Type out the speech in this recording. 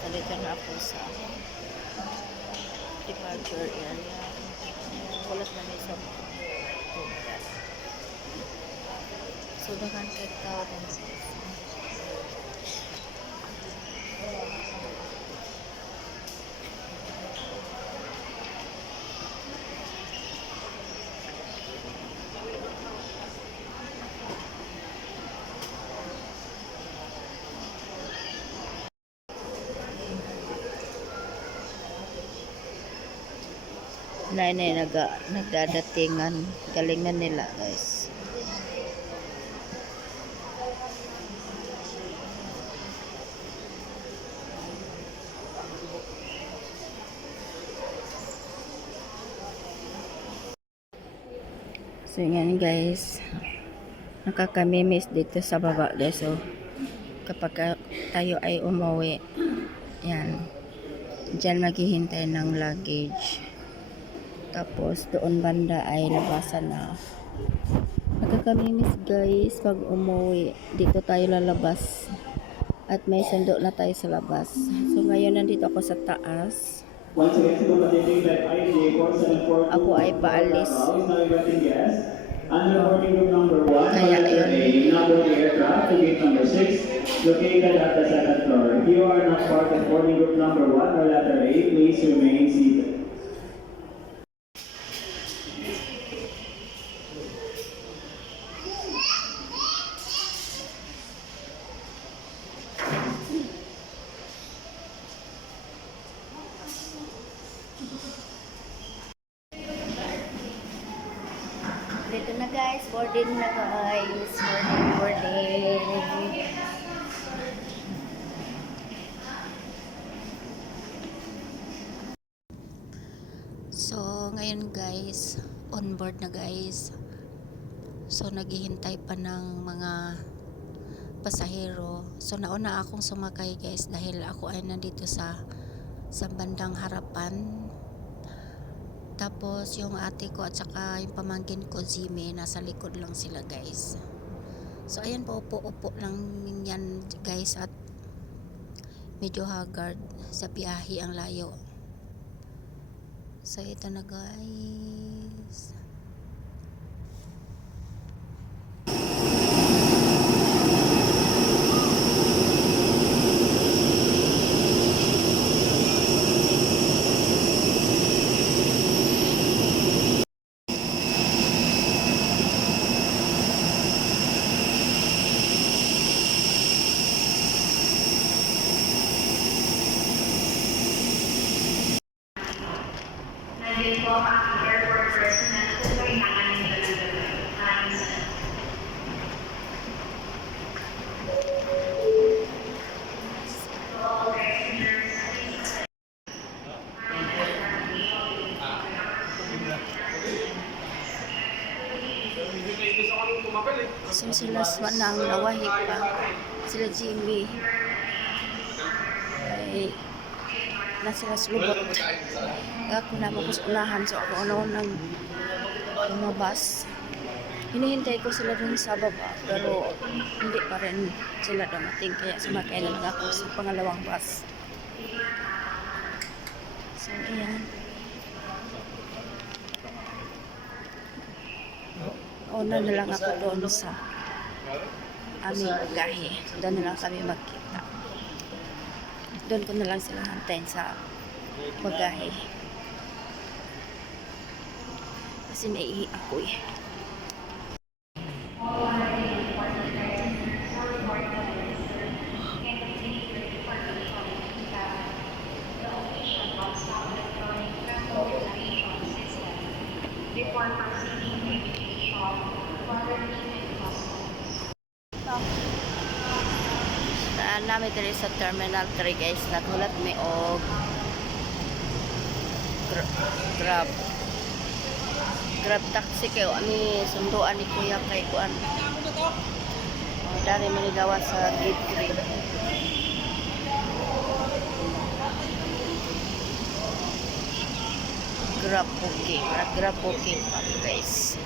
nandito na ako sa departure area. Kulat na may sa program. So, dahan kay tao din sa na nagdadatingan, galingan nila guys. So yan guys, nakakamimis dito sa baba guys. So kapag tayo ay umuwi, yan, dyan maghihintay ng luggage. Tapos doon banda ay labasan na. Nakakamimis guys pag umuwi. Dito tayo lalabas. At may sundo na tayo sa labas. So ngayon nandito ako sa taas. Ako ay paalis. Kaya yun. Located at the second floor. If you are not part of boarding group number 1 or letter A, please remain seated. Dito na guys, boarding na guys. Boarding. So, ngayon guys, on board na guys. So, naghihintay pa ng mga pasahero. So, nauna akong sumakay guys dahil ako ay nandito sa bandang harapan. Tapos, yung ate ko at saka yung pamangkin ko, Jimmy, nasa likod lang sila guys. So, ayan po, upo-upo lang yan guys at medyo haggard sa biyahe ang layo. So, ito na guys. Nandito po ang airport personnel kung kailangan nila talaga. Maraming salamat. To all passengers, So, sila Swan na ang nawahi pa. Sila Jimmy. Ay, nasa lubot. Ako na magustuhan. So, ako nang lumabas. Hinihintay ko sila dun sa baba. Pero, hindi pa rin sila dumating. Kaya sumakay na lang ako sa pangalawang bus. So, ayan. Una na lang ako doon sa aming bagahe. Doon na lang kami magkita. Doon ko na lang sila hantayin sa bagahe. Kasi naihi ako eh. before proceeding to immigration, quarantine and customs. Saan namin dito sa Terminal 3 guys. Nagulat may Grab taxi kayo. Ani sunduan ni Kuya kay Kuan. Dari manigawa sa gate 3. Grab booking guys.